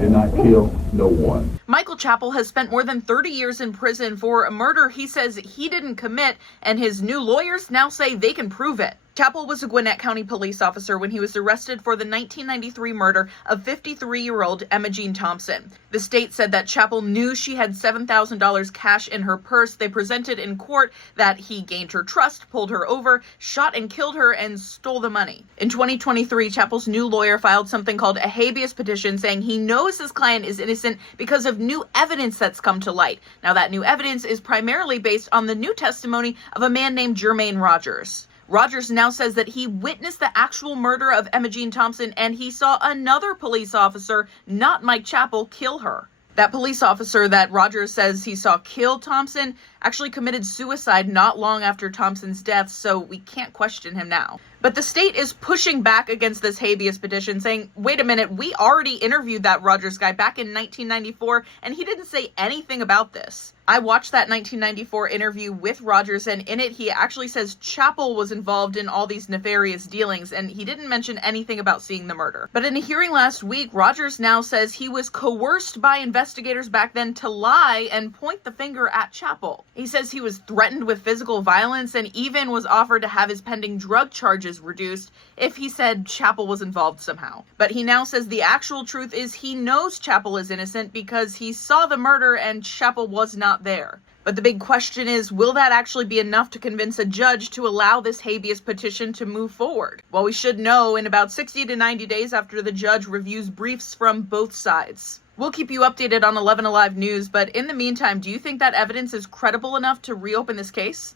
did not kill no one. Michael Chappell has spent more than 30 years in prison for a murder he says he didn't commit, and his new lawyers now say they can prove it. Chappell was a Gwinnett County police officer when he was arrested for the 1993 murder of 53-year-old Emma Jean Thompson. The state said that Chappell knew she had $7,000 cash in her purse. They presented in court that he gained her trust, pulled her over, shot and killed her, and stole the money. In 2023, Chappell's new lawyer filed something called a habeas petition saying he knows his client is innocent because of new evidence that's come to light. Now, that new evidence is primarily based on the new testimony of a man named Jermaine Rogers. Rogers now says that he witnessed the actual murder of Emma Jean Thompson and he saw another police officer, not Mike Chappell, kill her. That police officer that Rogers says he saw kill Thompson actually committed suicide not long after Thompson's death, so we can't question him now. But the state is pushing back against this habeas petition, saying, wait a minute, we already interviewed that Rogers guy back in 1994, and he didn't say anything about this. I watched that 1994 interview with Rogers, and in it, he actually says Chappell was involved in all these nefarious dealings, and he didn't mention anything about seeing the murder. But in a hearing last week, Rogers now says he was coerced by investigators back then to lie and point the finger at Chappell. He says he was threatened with physical violence and even was offered to have his pending drug charges reduced if he said Chappell was involved somehow. But he now says the actual truth is he knows Chappell is innocent because he saw the murder and Chappell was not there. But the big question is, will that actually be enough to convince a judge to allow this habeas petition to move forward? Well, we should know in about 60 to 90 days after the judge reviews briefs from both sides. We'll keep you updated on 11 Alive News, but in the meantime, do you think that evidence is credible enough to reopen this case?